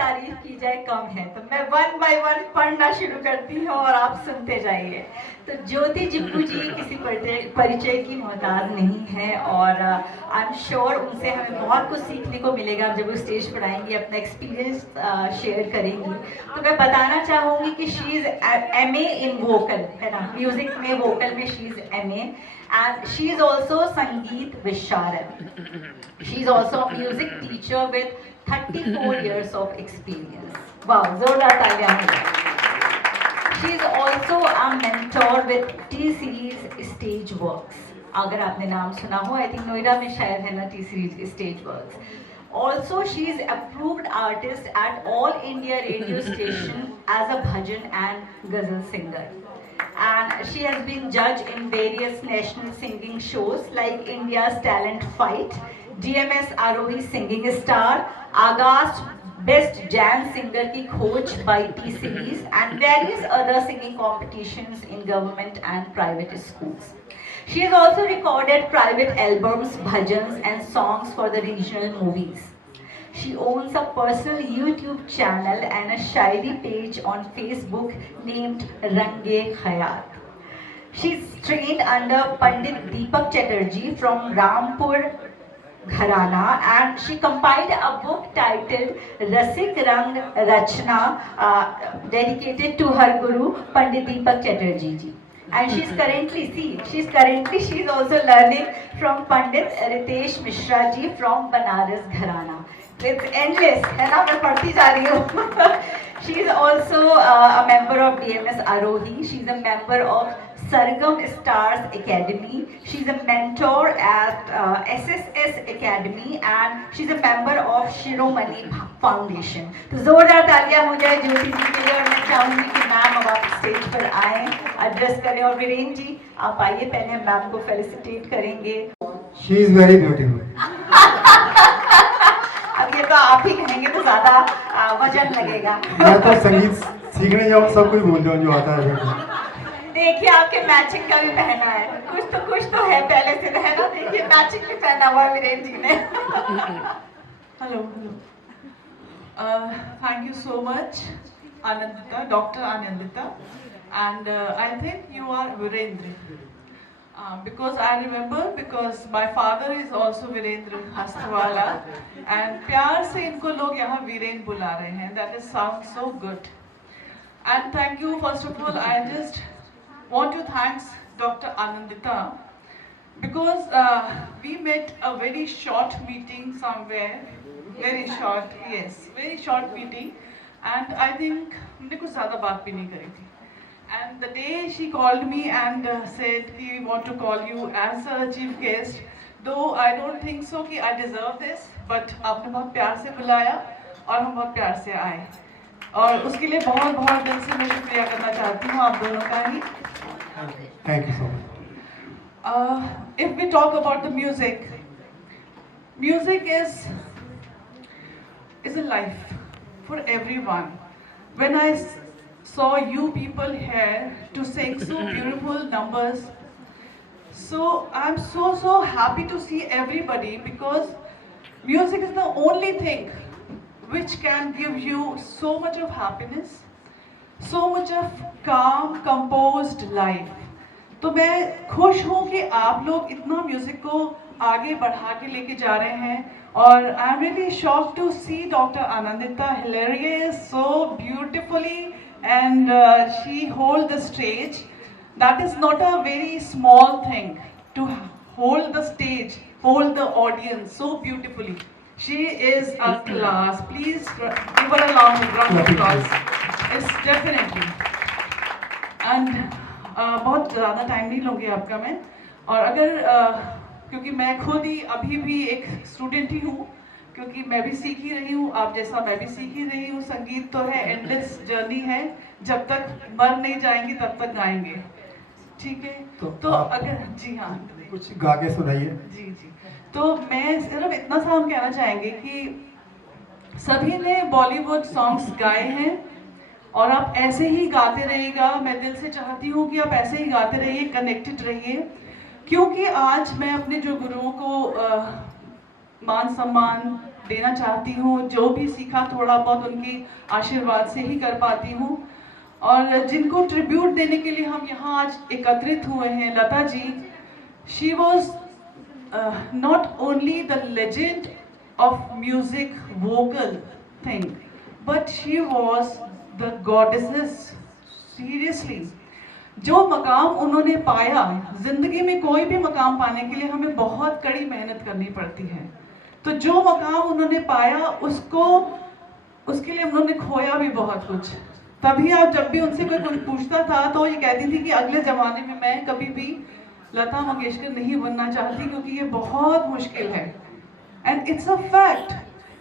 तारीफ की जाए कम है, तो मैं वन बाय वन पढ़ना शुरू करती हूँ और आप सुनते जाइए। तो ज्योति जिप्पू जी किसी परिचय की मोहताज नहीं है, और आई एम श्योर उनसे हमें बहुत कुछ सीखने को मिलेगा जब वो स्टेज पर आएंगी, अपना एक्सपीरियंस शेयर करेंगी। तो मैं बताना चाहूँगी कि she is MA in vocal, है ना, म्यूजिक में, वोकल में she is MA, and she is also Sangeet Visharad. She is also a music teacher with 34 years of experience. Wow, जोरदार तालियां हो। She is also a mentor with T Series Stage Works. अगर आपने नाम सुना हो, I think Noida में शायद है ना T Series Stage Works. Also, she is approved artist at All India radio station as a bhajan and ghazal singer. And she has been judged in various national singing shows like India's Talent Fight, DMS Arohi Singing Star, August Best Jazz Singer की खोज by T Series, and various other singing competitions in government and private schools. She has also recorded private albums, bhajans and songs for the regional movies. She owns a personal YouTube channel and a Shairi page on Facebook named Range Khayat. She's trained under Pandit Deepak Chatterjee from Rampur Gharana, and she compiled a book titled Rasik Rang Rachna, dedicated to her guru Pandit Deepak Chatterjee ji. And she's also learning from Pandit Ritesh Mishra ji from Banaras Gharana. It's endless, है ना, मैं पढ़ती जा रही हूँ। She is also a member of DMS Arohi. She is a member of Sargam Stars Academy. She is a mentor at SSS Academy, and she is a member of Shiromani Foundation. तो जोरदार तालियां हो जाए ज्योति जी के लिए, और मैं चाहूँगी कि मैम अब आप स्टेज पर आएँ, एड्रेस करें। और वीरेन जी आप आइए, पहले हम मैम को फेलिसिटेट करेंगे। She is very beautiful. अब ये तो आप ही कहेंगे तो ज्यादा वजन लगेगा। मैं तो संगीत सीखने जाऊँ सब कुछ भूल जाऊँ जो आता है। देखिए आपके मैचिंग का भी पहना है, कुछ तो है पहले से, है ना, देखिए मैचिंग भी पहना हुआ है वीरेन जी ने। Hello thank you so much Anandita, Dr. Anandita, and I think you are Virendra. Because I remember, because my father is also Virendra Hastawala, and प्यार से इनको लोग यहाँ वीरेन बुला रहे हैं. That is sounds so good. And thank you, first of all, I just want to thank Dr. Anandita, because we met a very short meeting somewhere, very short, yes, very short meeting, and I think हमने कुछ ज़्यादा बात भी नहीं करी थी. And the day she called me and said we want to call you as a chief guest, though I don't think so कि I deserve this, but आपने बहुत प्यार से बुलाया और हम बहुत प्यार से आए, और उसके लिए बहुत बहुत दिल से मैं शुक्रिया करना चाहती हूँ आप दोनों का ही. Thank you so much. If we talk about the music is a life for everyone. When I saw you people here to sing so beautiful numbers, so I'm so happy to see everybody, because music is the only thing which can give you so much of happiness, so much of calm, composed life. तो मैं खुश हूँ कि आप लोग इतना music को आगे बढ़ा के लेके जा रहे हैं, और I am really shocked to see doctor Anandita hilarious so beautifully, and she hold the stage. That is not a very small thing, to hold the stage, hold the audience so beautifully. She is a class. Please give her a round of applause. It's definitely. And बहुत ज़्यादा time नहीं लूँगी आपका मैं, और अगर क्योंकि मैं खुद ही अभी भी एक स्टूडेंट ही हूँ, क्योंकि मैं भी सीख ही रही हूँ, आप जैसा मैं भी सीख ही रही हूँ. संगीत तो है, एंडलेस जर्नी है, जब तक मर नहीं जाएंगे तब तक गाएंगे. ठीक है, तो अगर जी हाँ कुछ गा के सुनाइए. जी. तो मैं सिर्फ इतना सा हम कहना चाहेंगे कि सभी ने बॉलीवुड सॉन्ग्स गाए हैं, और आप ऐसे ही गाते रहिएगा. मैं दिल से चाहती हूँ कि आप ऐसे ही गाते रहिए, कनेक्टेड रहिए, क्योंकि आज मैं अपने जो गुरुओं को मान सम्मान देना चाहती हूँ। जो भी सीखा थोड़ा बहुत उनके आशीर्वाद से ही कर पाती हूँ। और जिनको ट्रिब्यूट देने के लिए हम यहाँ आज एकत्रित हुए हैं, Lata ji, she was not only the legend of music vocal thing, but she was the goddesses. Seriously, जो मकाम उन्होंने पाया, जिंदगी में कोई भी मकाम पाने के लिए हमें बहुत कड़ी मेहनत करनी पड़ती है। तो जो मकाम उन्होंने पाया उसके लिए उन्होंने खोया भी बहुत कुछ। तभी आप जब भी उनसे कोई कुछ पूछता था तो ये कहती थी कि अगले जमाने में मैं कभी भी लता मंगेशकर नहीं बनना चाहती, क्योंकि ये बहुत मुश्किल है। एंड इट्स अ फैक्ट,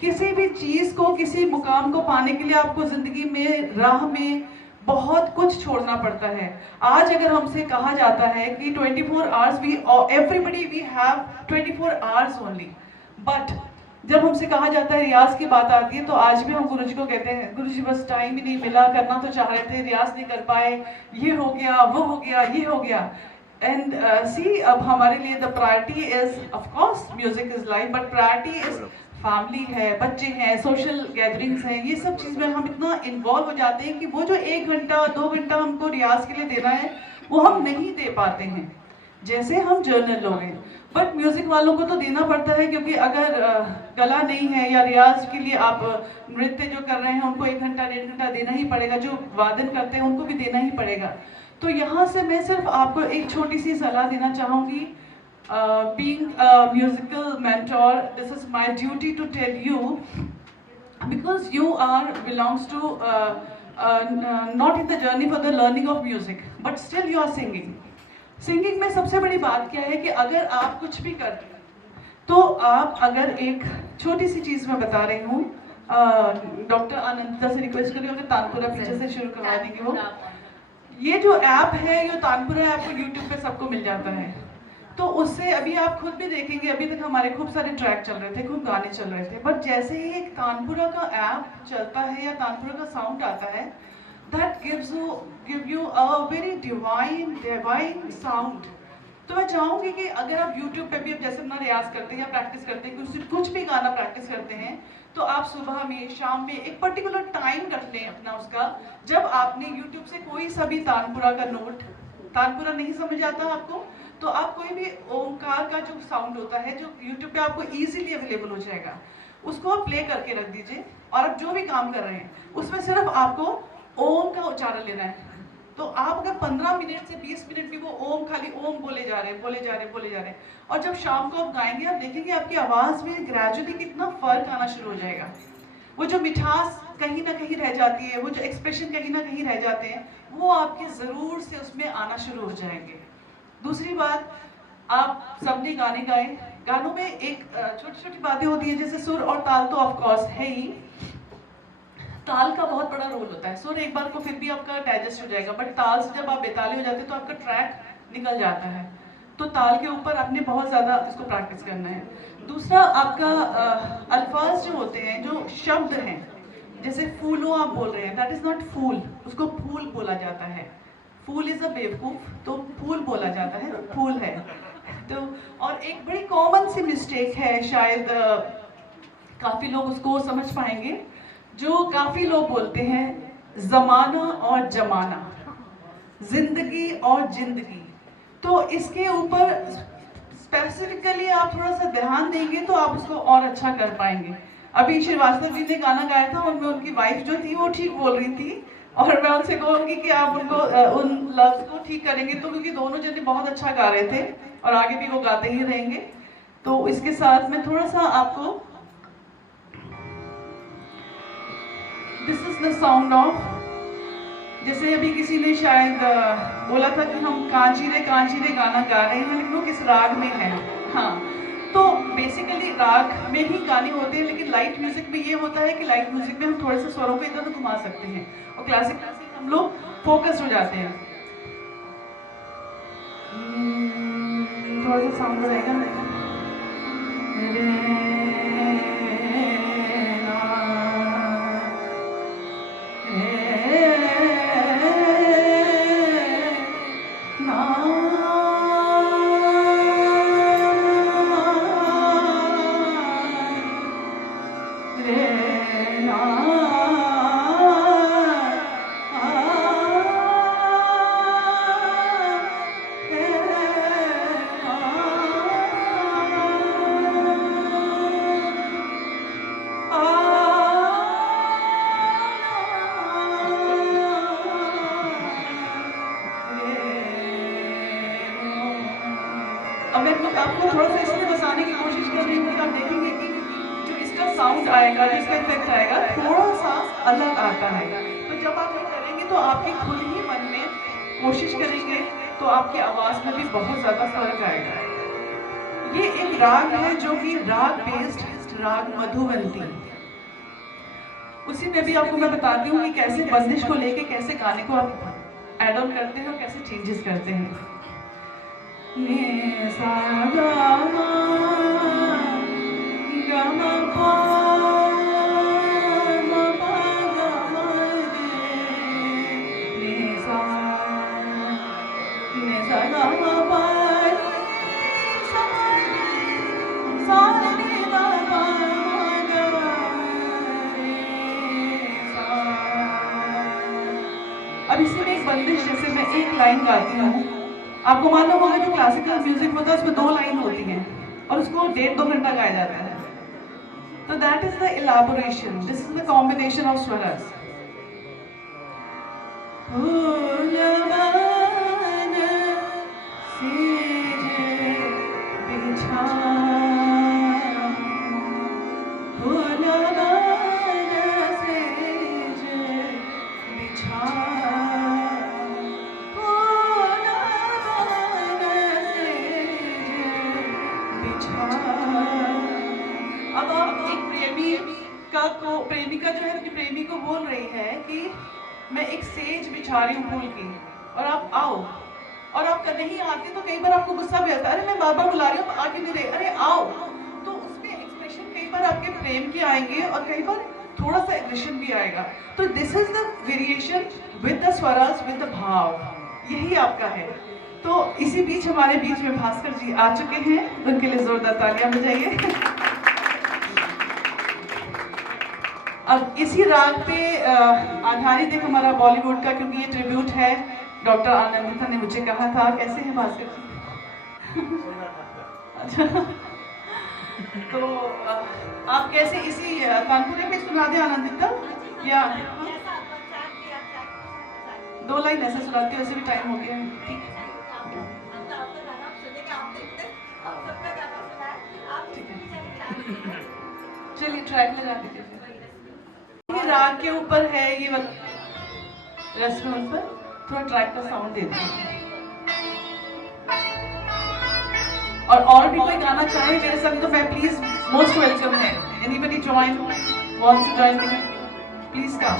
किसी भी चीज को, किसी मुकाम को पाने के लिए आपको जिंदगी में, राह में बहुत कुछ छोड़ना पड़ता है। आज अगर हमसे कहा जाता है कि 24 hours everybody we have 24 hours only, but जब हमसे कहा जाता है, रियाज की बात आती है, तो आज भी हम गुरुजी को कहते हैं, गुरुजी बस टाइम ही नहीं मिला, करना तो चाह रहे थे, रियाज नहीं कर पाए, ये हो गया, वो हो गया, ये हो गया। एंड सी, अब हमारे लिए the priority is, of course music is life, but priority is family है, बच्चे हैं, सोशल गैदरिंग्स हैं। ये सब चीज़ में हम इतना इन्वॉल्व हो जाते हैं कि वो जो 1 घंटा 2 घंटा हमको रियाज के लिए देना है वो हम नहीं दे पाते हैं, जैसे हम जर्नल लोग हैं। बट म्यूजिक वालों को तो देना पड़ता है, क्योंकि अगर गला नहीं है या रियाज के लिए आप नृत्य जो कर रहे हैं उनको 1 घंटा 1.5 घंटा देना ही पड़ेगा, जो वादन करते हैं उनको भी देना ही पड़ेगा। तो यहाँ से मैं सिर्फ आपको एक छोटी सी सलाह देना चाहूँगी। Being a musical mentor, this is my duty to tell you, because you belongs to not in the journey for the learning of music, but still you are singing. Singing में सबसे बड़ी बात क्या है कि अगर आप कुछ भी करते हैं तो आप, अगर एक छोटी सी चीज़ मैं बता रही हूँ, डॉक्टर आनंदिता से रिक्वेस्ट करिए अगर तानपुरा पीछे से शुरू करवा देंगे। वो ये जो ऐप है, ये तानपुरा ऐप को यूट्यूब पे सबको मिल जाता है, तो उससे अभी आप खुद भी देखेंगे, अभी तक हमारे खूब सारे ट्रैक चल रहे थे, खूब गाने चल रहे थे, बट जैसे ही एक तानपुरा का ऐप चलता है या तानपुरा का साउंड आता है, that give you a very divine sound। तो मैं चाहूँगी कि अगर आप YouTube पे भी, अब जैसे अपना रियाज करते हैं या प्रैक्टिस करते हैं, कुछ भी गाना प्रैक्टिस करते हैं, तो आप सुबह में, शाम में एक पर्टिकुलर टाइम रख लें अपना उसका, जब आपने YouTube से कोई सा भी तानपुरा का नोट, तानपुरा नहीं समझ आता आपको, तो आप कोई भी ओमकार का जो साउंड होता है, जो YouTube पे आपको इजीली अवेलेबल हो जाएगा, उसको आप प्ले करके रख दीजिए। और आप जो भी काम कर रहे हैं उसमें सिर्फ आपको ओम का उच्चारण लेना है। तो आप अगर 15 मिनट से 20 मिनट भी वो ओम, खाली ओम बोले जा रहे हैं, और जब शाम को आप गाएंगे, आप देखेंगे आपकी आवाज़ में ग्रेजुअली कितना फर्क आना शुरू हो जाएगा। वो जो मिठास कहीं ना कहीं रह जाती है, वो जो एक्सप्रेशन कहीं ना कहीं रह जाते हैं, वो आपके ज़रूर से उसमें आना शुरू हो जाएंगे। दूसरी बात, आप सबने गाने गाए, गानों में एक छोटी छोटी बातें होती हैं, जैसे सुर और ताल तो ऑफ कोर्स है ही, ताल का बहुत बड़ा रोल होता है। सुर एक बार को फिर भी आपका डाइजेस्ट हो जाएगा, बट ताल से जब आप बेताली हो जाते हैं तो आपका ट्रैक निकल जाता है। तो ताल के ऊपर आपने बहुत ज़्यादा इसको प्रैक्टिस करना है। दूसरा, आपका अल्फाज जो होते हैं, जो शब्द हैं, जैसे फूलों आप बोल रहे हैं, दैट इज़ नॉट फूल, उसको फूल बोला जाता है। फूल इज़ अ बेवकूफ़, तो फूल बोला जाता है, तो फूल है। तो और एक बड़ी कॉमन सी मिस्टेक है, शायद काफ़ी लोग उसको समझ पाएंगे, जो काफ़ी लोग बोलते हैं, ज़माना और जमाना, जिंदगी और जिंदगी। तो इसके ऊपर स्पेसिफिकली आप थोड़ा सा ध्यान देंगे तो आप उसको और अच्छा कर पाएंगे। अभी श्रीवास्तव जी ने गाना गाया था, उनमें उनकी वाइफ जो थी वो ठीक बोल रही थी, और मैं उनसे कहूँगी कि आप उनको उन लफ्ज़ को ठीक करेंगे, तो क्योंकि दोनों जने बहुत अच्छा गा रहे थे और आगे भी वो गाते ही रहेंगे। तो इसके साथ मैं थोड़ा सा आपको, this is the sound of, जैसे अभी किसी ने शायद बोला था कि हम कांचीरे कांचीरे गाना गा रहे हैं, लेकिन वो किस राग में है। हाँ, तो बेसिकली राग में ही गाने होते हैं, लेकिन लाइट म्यूजिक में ये होता है कि लाइट म्यूजिक में हम थोड़े से स्वरों को इधर उधर घुमा सकते हैं, और क्लासिक हम लोग फोकस हो जाते हैं। थोड़ा सा साउंड रहेगा अब मैं आपको थोड़ा सा इसमें बताने की कोशिश कर रही हूँ कि आप देखेंगे कि जो इसका साउंड आएगा, जिसका इफेक्ट आएगा, थोड़ा सा अलग आता है। तो जब आप ये करेंगे तो आपके खुद ही मन में कोशिश करेंगे तो आपकी आवाज़ में भी बहुत ज़्यादा फर्क आएगा। ये एक राग है जो कि राग बेस्ड राग मधुवंती। उसी में भी आपको मैं बताती हूँ कि कैसे बंदिश को लेके कैसे गाने को आप एड ऑन करते हैं और कैसे चेंजेस करते हैं। ने सा गा मा गा मा पा मा पा गा मा ने सा गा मा पा सा ने गा पा गा रे सा। अब इसी में एक बंदिश, जैसे मैं एक लाइन गाती हूँ, आपको मालूम होगा जो क्लासिकल म्यूजिक होता है उसमें 2 लाइन होती हैं और उसको 1.5-2 घंटा गाया जाता है। तो that is the elaboration, this is the combination of स्वरस। अब आप एक प्रेमिका जो है अपने प्रेमी को बोल रही है कि मैं एक सेज बिछा रही हूँ फूल की और आप आओ, और आप नहीं आते तो कई बार आपको गुस्सा भी आता है, अरे मैं बार बार बुला रही हूँ आके नहीं रहे, अरे आओ। तो उसमें एक्सप्रेशन कई बार आपके प्रेम के आएंगे और कई बार थोड़ा सा एग्रेशन भी आएगा। तो this is the variation with the Swaraj, with the भाव, यही आपका है। तो इसी बीच हमारे बीच में भास्कर जी आ चुके हैं, उनके लिए जोरदार तालियां बजाइए। अब इसी राग पे आधारित एक हमारा बॉलीवुड का, क्योंकि ये ट्रिब्यूट है, डॉक्टर आनंदिता ने मुझे कहा था। कैसे हैं भास्कर जी? अच्छा, तो आप कैसे इसी तानपुरे पे सुना दें आनंदिता, या 2 लाइन ऐसे सुनाती हूँ, वैसे भी टाइम हो गया है। ठीक है, चलिए ट्रैक लगा दीजिए। ये राग के ऊपर है, ये रस्म उन पर थोड़ा ट्रैक का साउंड दे दीजिए। और भी कोई गाना चाहे मेरे संग तो मैं प्लीज, मोस्ट वेलकम है। Anybody join, wants to join me, please come.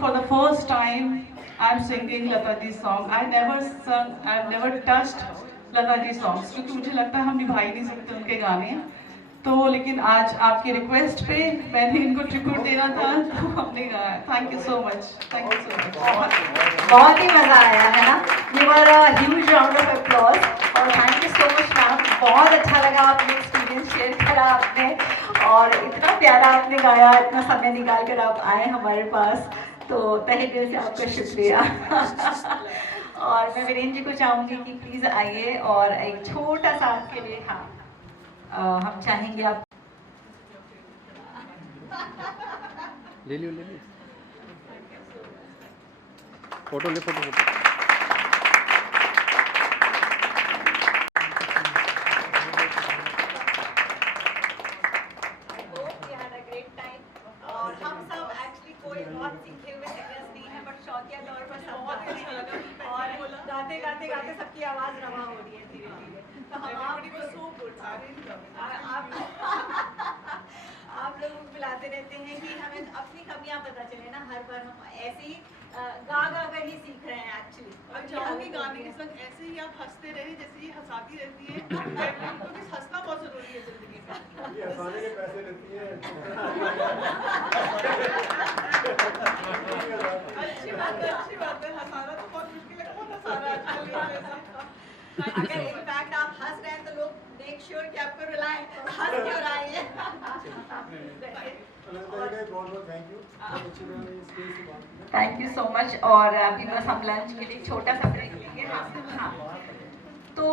for the first time I'm singing Lata Ji's song. I've never touched Lata ji songs, क्योंकि मुझे लगता है हम निभा ही नहीं सकते उनके गाने। तो लेकिन आज आपकी रिक्वेस्ट पे मैंने इनको ट्रिब्यूट देना था तो हमने गाया। Thank you so much, thank you so much. बहुत ही मजा आया है ना। You were a huge round of applause और thank you so much ma'am. बहुत अच्छा लगा, आपने एक्सपीरियंस शेयर करा आपने और इतना प्यारा आपने गाया, इतना समय निकाल कर आप आए हमारे पास, तो तहे दिल से आपका शुक्रिया। और मैं वीरेंद्र जी को चाहूँगी कि प्लीज़ आइए और एक छोटा सा आपके लिए, हाँ हम चाहेंगे आप ले लियो फोटो ले फोटो और हम सब एक्चुअली कोई बहुत सीखे हुए सिंगर्स नहीं है, बट शौकिया तौर पर सब गाते हैं और गाते गाते गाते सबकी आवाज़ रवा हो रही है धीरे धीरे। तो हम आप लोगों को बुलाते रहते हैं कि हमें अपनी कमियां पता चले ना, हर बार हम ऐसे ही गा कर ही सीख रहे हैं एक्चुअली। और चाहूंगी गाने के संग ऐसे ही आप हंसते रहे जैसे ये हंसाती रहती है, क्योंकि हंसना बहुत जरूरी है जिंदगी में। ये हंसाने के पैसे लेती है। अच्छी बात है, हंसाना तो बहुत मुश्किल है, कौन हंसा रहा है आजकल। अगर इनफैक्ट आप हंस रहे हैं तो लोग मेक श्योर कि आपको रुलाएं, हंस क्यों रहा है। Thank you so much. और अभी बस हम लंच के लिए छोटा सा ब्रेक लेंगे। हाँ, तो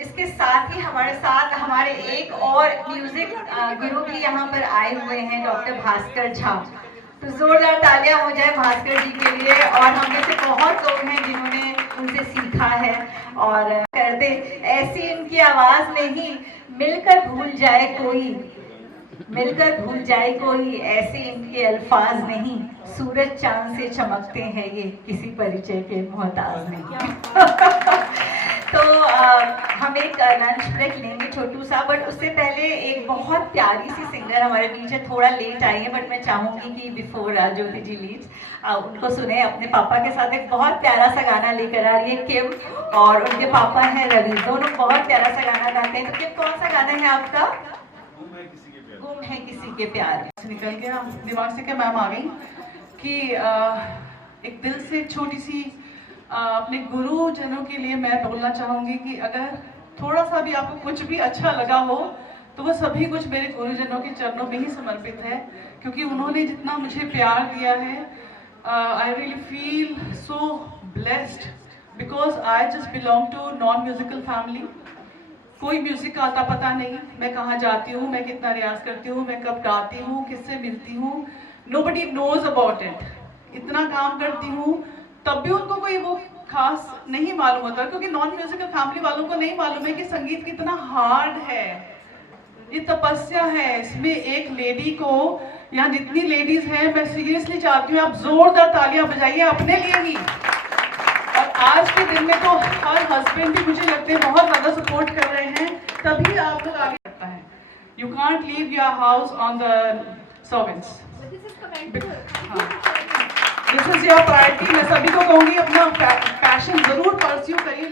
इसके साथ ही हमारे साथ हमारे एक और म्यूजिक गुरु भी यहाँ पर आए हुए हैं, डॉक्टर भास्कर झा। तो जोरदार तालियां हो जाए भास्कर जी के लिए। और हम में से बहुत लोग हैं जिन्होंने उनसे सीखा है और कर दे ऐसी इनकी आवाज में ही मिलकर भूल जाए कोई, मिलकर भूल जाए कोई, ऐसे इनके अल्फाज नहीं, सूरज चांद से चमकते हैं ये, किसी परिचय के मोहताज नहीं। तो हम एक लंच ब्रेक लेंगे छोटू सा, बट उससे पहले एक बहुत प्यारी सी सिंगर हमारे बीच है, थोड़ा लेट आई है बट मैं चाहूँगी कि बिफोर ज्योति जी लीड्स उनको सुने। अपने पापा के साथ एक बहुत प्यारा सा गाना लेकर आ रही है किम, और उनके पापा हैं रवि, दोनों बहुत प्यारा सा गाना गाते हैं। तो किम, कौन सा गाना है आपका? गुम है किसी के प्यार। निकल गया दिमाग से, क्या मैम आ गई कि एक दिल से छोटी सी अपने गुरुजनों के लिए मैं बोलना चाहूँगी कि अगर थोड़ा सा भी आपको कुछ भी अच्छा लगा हो तो वो सभी कुछ मेरे गुरुजनों के चरणों में ही समर्पित है, क्योंकि उन्होंने जितना मुझे प्यार दिया है, I really feel so blessed because I just belong to non musical family. कोई म्यूजिक का आता पता नहीं, मैं कहाँ जाती हूँ, मैं कितना रियाज करती हूँ, मैं कब गाती हूँ, किससे मिलती हूँ, नोबडी नोज अबाउट इट। इतना काम करती हूँ तब भी उनको कोई वो खास नहीं मालूम होता, क्योंकि नॉन म्यूजिकल फैमिली वालों को नहीं मालूम है कि संगीत कितना हार्ड है, ये तपस्या है। इसमें एक लेडी को, यहाँ जितनी लेडीज हैं, मैं सीरियसली चाहती हूँ आप जोरदार तालियां बजाइए अपने लिए ही। और आज के दिन में तो हर हस्बैंड भी मुझे लगते हैं बहुत ज्यादा सपोर्ट कर रहे हैं, तभी आप लोग आगे बढ़ता है। You can't leave your house on the servants. This is your priority. मैं सभी को कहूंगी अपना पैशन जरूर परस्यू करिए।